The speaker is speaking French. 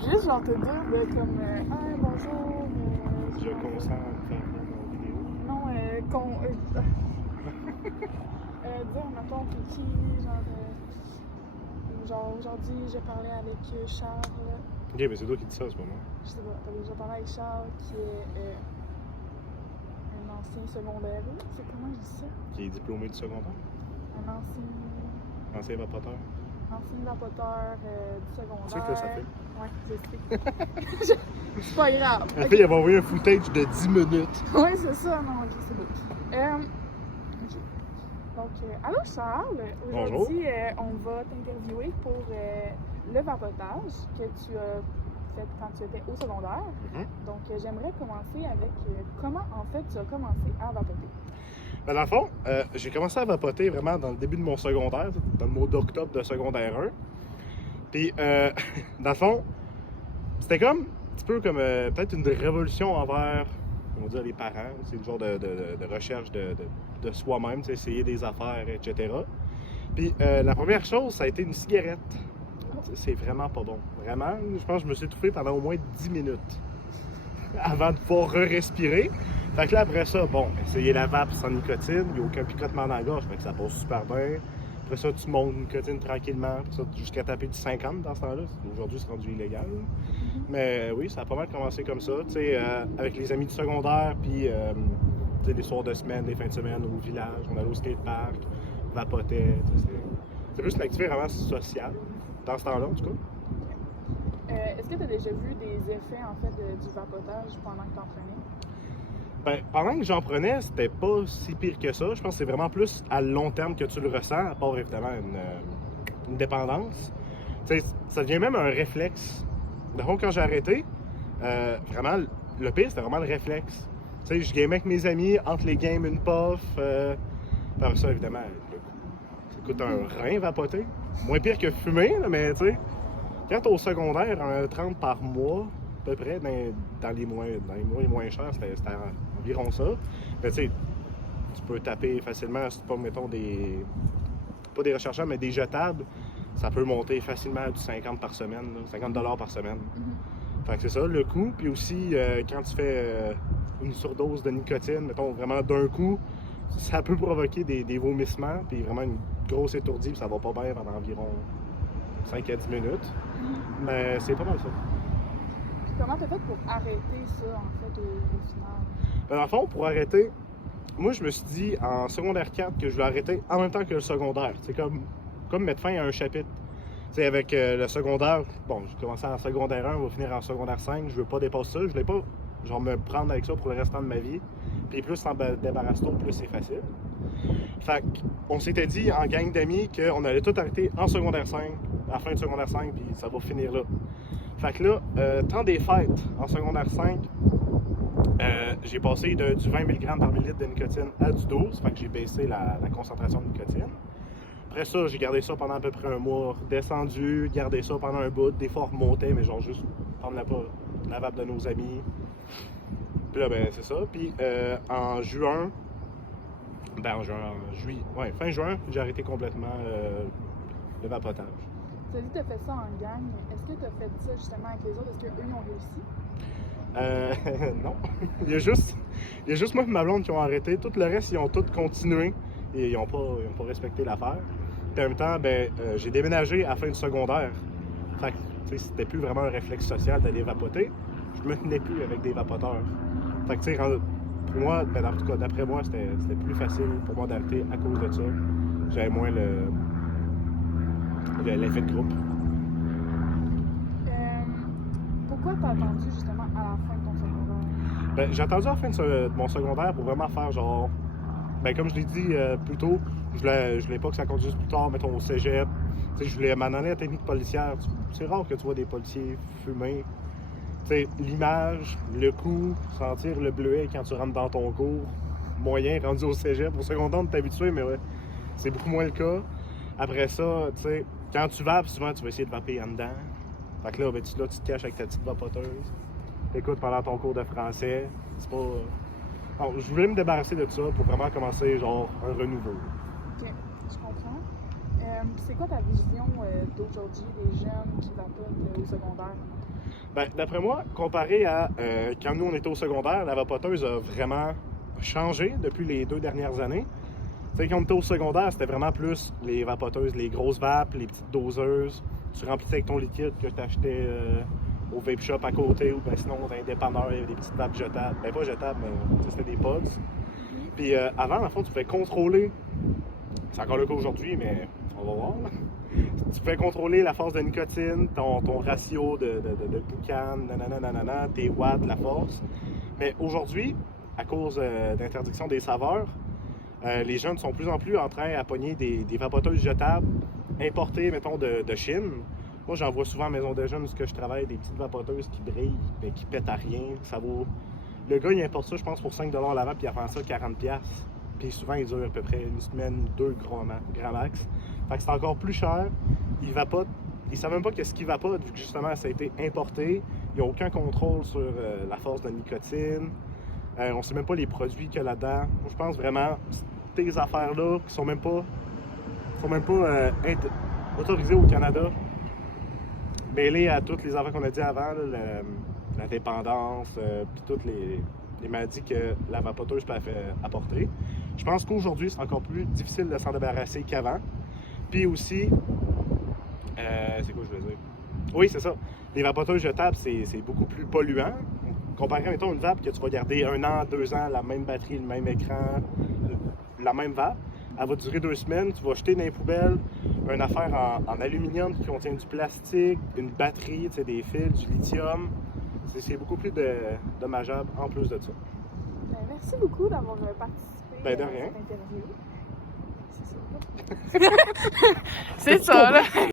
Juste genre te dire de comme ah bonjour. Je consens à faire mon vidéo. Non, dire mettons t'es qui, genre aujourd'hui j'ai parlé avec Charles. Ok, mais c'est toi qui dis ça en ce moment. Je sais pas, t'as déjà parlé avec Charles qui est un ancien secondaire. C'est comment je dis ça? Qui est diplômé du secondaire. Un ancien Vapoteur. vapoteur du secondaire. C'est ça que ça fait. Ouais, c'est ça. C'est pas grave. La fille, elle va envoyer un footage de 10 minutes. Oui, c'est ça. Non, ok, c'est beau. Ok. Donc, allô Charles. Aujourd'hui, on va t'interviewer pour le vapotage que tu as fait quand tu étais au secondaire. Donc, j'aimerais commencer avec comment, en fait, tu as commencé à vapoter. Ben, dans le fond, j'ai commencé à vapoter vraiment dans le début de mon secondaire, dans le mois d'octobre de secondaire 1. Puis, dans le fond, c'était comme un petit peu comme peut-être une révolution envers, on va dire, les parents. C'est le genre de recherche de soi-même, essayer des affaires, etc. Puis, la première chose, ça a été une cigarette. C'est vraiment pas bon. Vraiment, je pense que je me suis étouffé pendant au moins 10 minutes avant de pouvoir respirer. Fait que là, après ça, bon, essayer la vape sans nicotine, il n'y a aucun picotement dans la gorge, fait que ça passe super bien. Après ça, tu montes une nicotine tranquillement, après ça, jusqu'à taper du 50 dans ce temps-là. Aujourd'hui, c'est rendu illégal. Mais oui, ça a pas mal commencé comme ça, tu sais, avec les amis du secondaire, puis tu sais, des soirs de semaine, des fins de semaine au village, on allait au skatepark, vapotait, c'est plus une activité vraiment sociale, dans ce temps-là, en tout cas. Est-ce que tu as déjà vu des effets, en fait, du vapotage pendant que tu en prenais? Ben, pendant que j'en prenais, c'était pas si pire que ça. Je pense que c'est vraiment plus à long terme que tu le ressens, à part évidemment une dépendance. T'sais, ça devient même un réflexe. Donc, quand j'ai arrêté, vraiment, le pire, c'était vraiment le réflexe. T'sais, je gamais avec mes amis, entre les games, une puff. Après ça, évidemment, ça coûte un rein vapoter. Moins pire que fumer, là, mais tu sais, quand t'es au secondaire, un 30 par mois, à peu près, dans les mois les moins chers, c'était environ ça. Mais tu sais, tu peux taper facilement, si pas, mettons, pas des rechargeables, mais des jetables, ça peut monter facilement à du 50 par semaine, là, 50 $ par semaine. Fait que c'est ça, le coût. Puis aussi, quand tu fais une surdose de nicotine, mettons, vraiment d'un coup, ça peut provoquer des vomissements, puis vraiment une grosse étourdie, puis ça va pas bien pendant environ 5 à 10 minutes. Mais c'est pas mal ça. Comment tu as fait pour arrêter ça, en fait, au final? Ben, dans le fond, pour arrêter, moi, je me suis dit en secondaire 4 que je voulais arrêter en même temps que le secondaire. C'est comme mettre fin à un chapitre. T'sais, avec le secondaire, bon, j'ai commencé en secondaire 1, on va finir en secondaire 5, je veux pas dépasser ça, je voulais pas genre me prendre avec ça pour le restant de ma vie. Puis plus t'en débarrasses tôt, plus c'est facile. Fait qu'on s'était dit en gang d'amis qu'on allait tout arrêter en secondaire 5, à la fin de secondaire 5, puis ça va finir là. Fait que là, temps des fêtes, en secondaire 5, j'ai passé du 20 mg par millilitre de nicotine à du 12, fait que j'ai baissé la concentration de nicotine. Après ça, j'ai gardé ça pendant à peu près un mois, descendu, gardé ça pendant un bout, des fois remonté, mais genre juste prendre la vape de nos amis. Puis là, ben c'est ça. Puis en juin, fin juin, j'ai arrêté complètement le vapotage. Tu as dit que tu as fait ça en gang. Est-ce que tu as fait ça justement avec les autres? Est-ce qu'eux, ils ont réussi? Non. il y a juste moi et ma blonde qui ont arrêté. Tout le reste, ils ont tous continué et ils n'ont pas respecté l'affaire. Puis en même temps, j'ai déménagé à la fin du secondaire. Fait que, c'était plus vraiment un réflexe social d'aller vapoter. Je me tenais plus avec des vapoteurs. Fait que, pour moi, en tout cas, d'après moi, c'était plus facile pour moi d'arrêter à cause de ça. J'avais moins l'effet de groupe. Pourquoi t'as attendu justement à la fin de ton secondaire? J'ai attendu à la fin de mon secondaire pour vraiment faire genre... comme je l'ai dit plus tôt, je voulais pas que ça conduise plus tard, mettons au cégep. Je voulais m'en aller à la technique policière. C'est rare que tu vois des policiers fumer. L'image, le coup, sentir le bleuet quand tu rentres dans ton cours, moyen rendu au cégep. Au secondaire, on est habitué, mais ouais, c'est beaucoup moins le cas. Après ça, quand tu vapes, souvent tu vas essayer de vaper en dedans. Fait que là, tu te caches avec ta petite vapoteuse. T'écoutes pendant ton cours de français. C'est pas... Bon, je voulais me débarrasser de ça pour vraiment commencer genre un renouveau. Ok, je comprends. C'est quoi ta vision d'aujourd'hui des jeunes qui vapotent au secondaire? Ben, d'après moi, comparé à quand nous on était au secondaire, la vapoteuse a vraiment changé depuis les 2 dernières années. Tu sais, quand on était au secondaire, c'était vraiment plus les vapoteuses, les grosses vapes, les petites doseuses. Tu remplissais avec ton liquide que tu achetais au vape shop à côté ou ben sinon dans un dépanneur, il y avait des petites vapes jetables. Ben pas jetables, mais c'était des pods. Puis avant, en fond, tu pouvais contrôler, c'est encore le cas aujourd'hui, mais on va voir. Tu pouvais contrôler la force de nicotine, ton ratio de boucan, nanana, tes watts, la force. Mais aujourd'hui, à cause d'interdiction des saveurs, les jeunes sont de plus en plus en train à pogner des vapoteuses jetables importées, mettons, de Chine. Moi, j'en vois souvent à Maison des Jeunes, où je travaille, des petites vapoteuses qui brillent, mais qui pètent à rien. Ça vaut... Le gars, il importe ça, je pense, pour 5$ l'avant, puis il vend ça 40$. Puis souvent, il dure à peu près une semaine, 2 grand max. Fait que c'est encore plus cher. Ils vapotent. Ils savent même pas qu'est-ce qu'ils vapotent, vu que justement, ça a été importé. Il n'y a aucun contrôle sur la force de nicotine. On sait même pas les produits qu'il y a là-dedans. Je pense vraiment, ces affaires-là qui sont même pas autorisées au Canada, mêlées à toutes les affaires qu'on a dit avant, là, la dépendance, puis toutes les maladies que la vapoteuse peut apporter. Je pense qu'aujourd'hui, c'est encore plus difficile de s'en débarrasser qu'avant. Puis aussi, c'est quoi je veux dire? Oui, c'est ça. Les vapoteuses jetables, c'est beaucoup plus polluant. Comparé à mettons, une vape que tu vas garder 1 an, 2 ans, la même batterie, le même écran, la même vape. Elle va durer 2 semaines, tu vas jeter dans les poubelles une affaire en aluminium qui contient du plastique, une batterie, des fils, du lithium. C'est beaucoup plus dommageable en plus de ça. Ben, merci beaucoup d'avoir participé Ben, de à rien. cette interview. C'est ça. C'est ça, là.